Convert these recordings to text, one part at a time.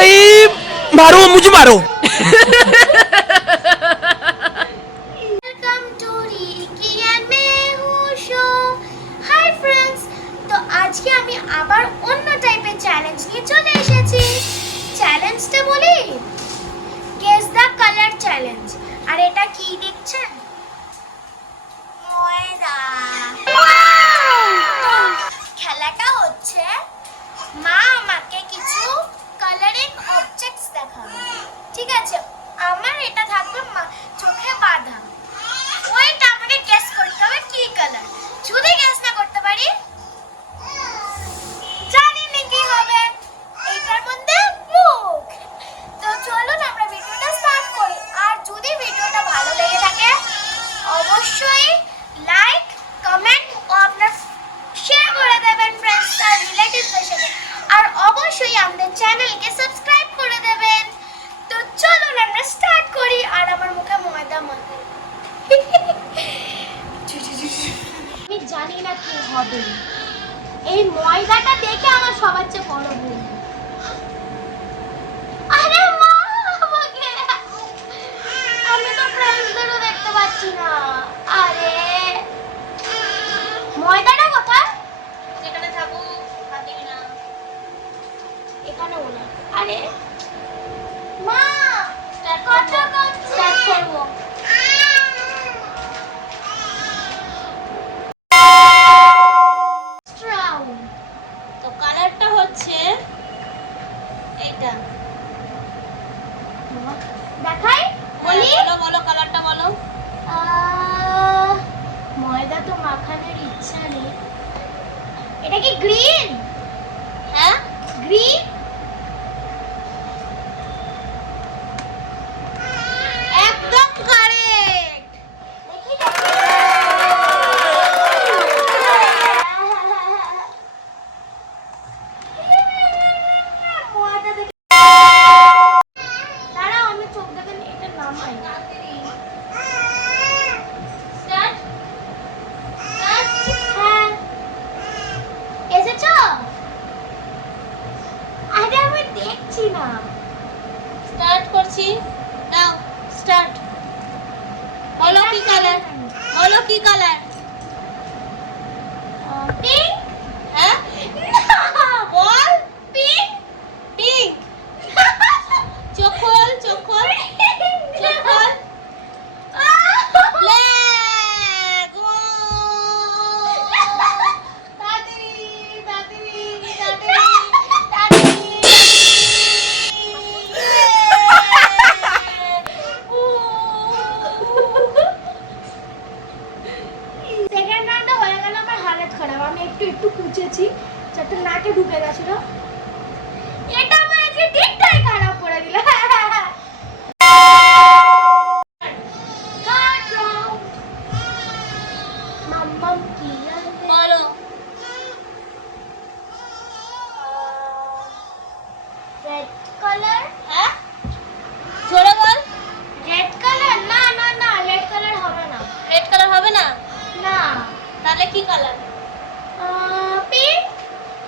भाई मारो मुझे मारो। Welcome to Ricky and Mehu show. Hi friends, তো আজকে আমি আবার অন্য টাইপের চ্যালেঞ্জ নিয়ে চলে এসেছি। চ্যালেঞ্জটা বলি গেস দ্য কালার চ্যালেঞ্জ। আর এটা কি দেখছেন? ময়দা। খেলাটা হচ্ছে মা আমাকে কিছু কালারিং অবজেক্টস দেখাবে, ঠিক আছে? আমার এটা থাকবে চোখে বাঁধা, ওইটা আমাকে গেস করতে হবে কি কালার। যদি গেস না করতে পারি জানি না কি হবে। এটার মধ্যে মুখ। তো চলুন আমরা ভিডিওটা স্টার্ট করি। আর যদি ভিডিওটা ভালো লেগে থাকে অবশ্যই লাইক, কমেন্ট ও আপনার শেয়ার করে দেবেন ফ্রেন্ডস আর রিলেটিভসদের সাথে। আর অবশ্যই আমাদের চ্যানেলকে সাবস্ক্রাইব করে দেবেন। তো চলুন আমরা স্টার্ট করি। আর আমার মুখে ময়দা মাখি। আমি জানি না কি হবে। এই ময়দাটা দেখে আমার সবার চেয়ে বড় ভুল। আরে মা, আমাকে আমি তো ফ্রেন্ডসদেরও দেখতে পাচ্ছি না। আরে ময়দাটা কোথায়? যেখানে থাকুক হাত দিবি না। এখানে বলা। আরে মা, স্টার্ট করব। তো কালারটা হচ্ছে এইটা। দেখাই বলি, বলো কালারটা বলো। ময়দা তো মাখানোর ইচ্ছা নেই। এটা কি গ্রিন? হ্যাঁ গ্রিন। একদম কারেক্ট। দেখি ময়দা দেখি। দাঁড়াও, আমি চোখ দেখে এটা নামাই। স্টার্ট। হ্যাঁ এসেছো? আরে আমি দেখছি না। স্টার্ট করছি। নাও স্টার্ট। বলো কি কালার? বলো কি কালার? পিঙ্ক। হ্যাঁ বল। পিঙ্ক। পিঙ্ক। চোখ খোল, চোখ খোল, চোখ খোল। আমি একটু কুচেছি যাতে নাকে ঢুকে গেছিল। এটা আমার আজকে দিকটাই খারাপ করে দিল। মাম্মাম কি বলো? Red colour. হ্যাঁ জোরে বল। Red colour? না না না, রেড কালার হবে না। রেড কালার হবে না? না। তাহলে কি কালার? পিঙ্ক।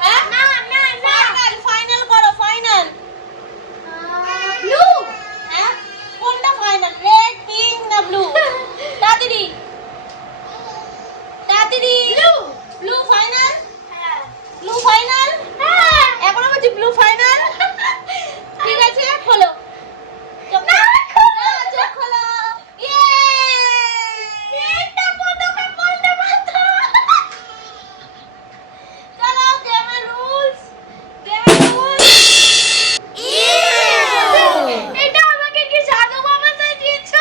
হ্যাঁ না না না, ফাইনাল ফাইনাল করো, ফাইনাল। ব্লু। হ্যাঁ কোনটা ফাইনাল? রেড, পিঙ্ক না ব্লু? তাড়াতাড়ি তাড়াতাড়ি। ব্লু। Blue final? হ্যাঁ ব্লু ফাইনাল। হ্যাঁ এখনো বলছি ব্লু ফাইনাল। ঠিক আছে খোলো চোখ। না চোখ খোলো। ইয়ে এটা প্রথমে বলতে পারতো। চলো গেমের রুলস। গেমের রুলস। এটা আমাকে কি জাদু বাবা দিয়েছো?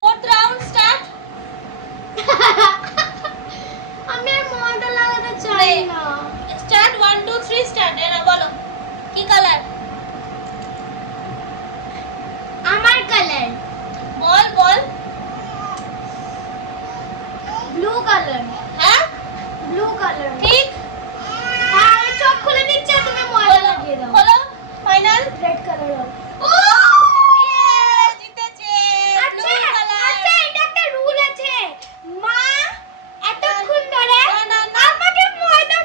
Fourth round start. আমি আর ময়দা লাগাতে চাই না। Start 1 2 3 start. এরা বলো কি কালার? আমার কালার। বল বল। Blue colour. হ্যাঁ ব্লু কালার। ঠিক। হ্যাঁ আমি চোখ খুলে নিচ্ছি, তুমি ময়দা লাগিয়ে দাও। বলো ফাইনাল। Red colour. ও জিতেছে ব্লু কালার। আচ্ছা এটা একটা রুল আছে। মা এতক্ষণ ধরে আমাকে ময়দা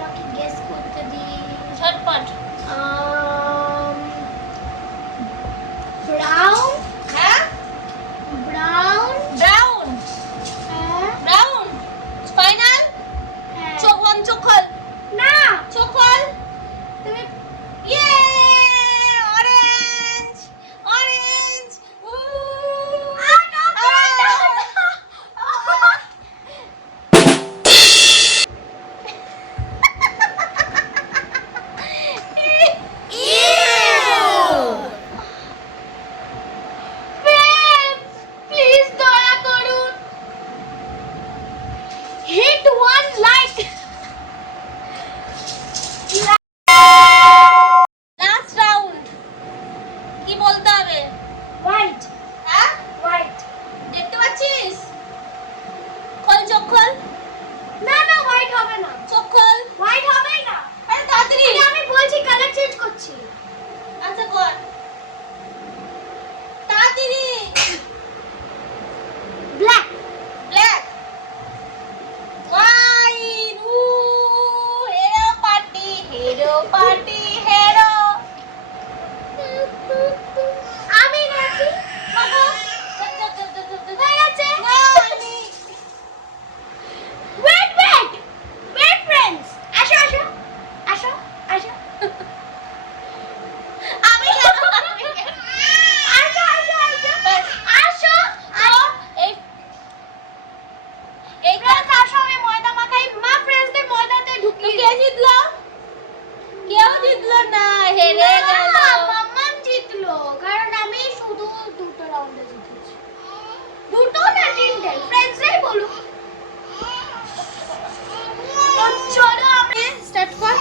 আমাকে গেস করতে দিন। ঝটপট। ব্রাউন। হ্যাঁ ব্রাউন। ব্রাউন। হ্যাঁ। Brown final. হ্যাঁ। চোখ খোল। না, চোখ খোল। তুমি ইয়ে অরেঞ্জ অরেঞ্জ। প্লিজ দয়া করুন, hit one like. Last round. কি বলতে হবে? হোয়াইট। হ্যাঁ হোয়াইট। দেখতে পাচ্ছিস? খোল চোখ খোল। না না, হোয়াইট হবে না। চোখ খোল। হোয়াইট হবেই না। আরে তাড়াতাড়ি। এটা আমি বলছি, কালার চেঞ্জ করছি। আচ্ছা কর তাড়াতাড়ি। ব্ল্যাক। Black white. হেরো পার্টি হেরো। আমি নাকি বাবা হয়ে গেছে। না আমি ওয়েট ওয়েট ওয়েট ফ্রেন্ডস, আসো আসো আসো আসো আমি আসো আসো আসো আসো। এই এই ফ্রেন্ডস আসো, আমি ময়দা মাখাই। মা ফ্রেন্ডসদের ময়দাতে ঢুকিয়ে কে জিতলো? কেউ জিতলো না, হেরে গেল। মাম্মাম জিতলো, কারণ আমি শুধু দুটো রাউন্ডে জিতেছি। দুটো না তিনটে, ফ্রেন্ডসরাই বলুক। তো চলো আমরা স্টার্ট কর।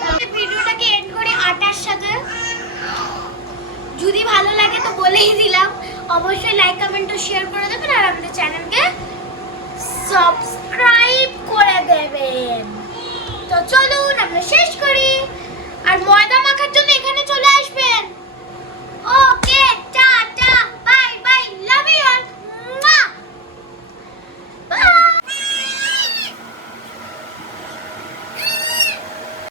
তাহলে ভিডিওটাকে এন্ড করি আটার সাথে। যদি ভালো লাগে তো বলেই দিলাম, অবশ্যই লাইক কমেন্ট ও শেয়ার করে দেবেন, আর আমাদের চ্যানেলকে সাবস্ক্রাইব করে দেবেন। তো চলুন আমরা শেষ করি। আর ময়দা মাখার জন্য এখানে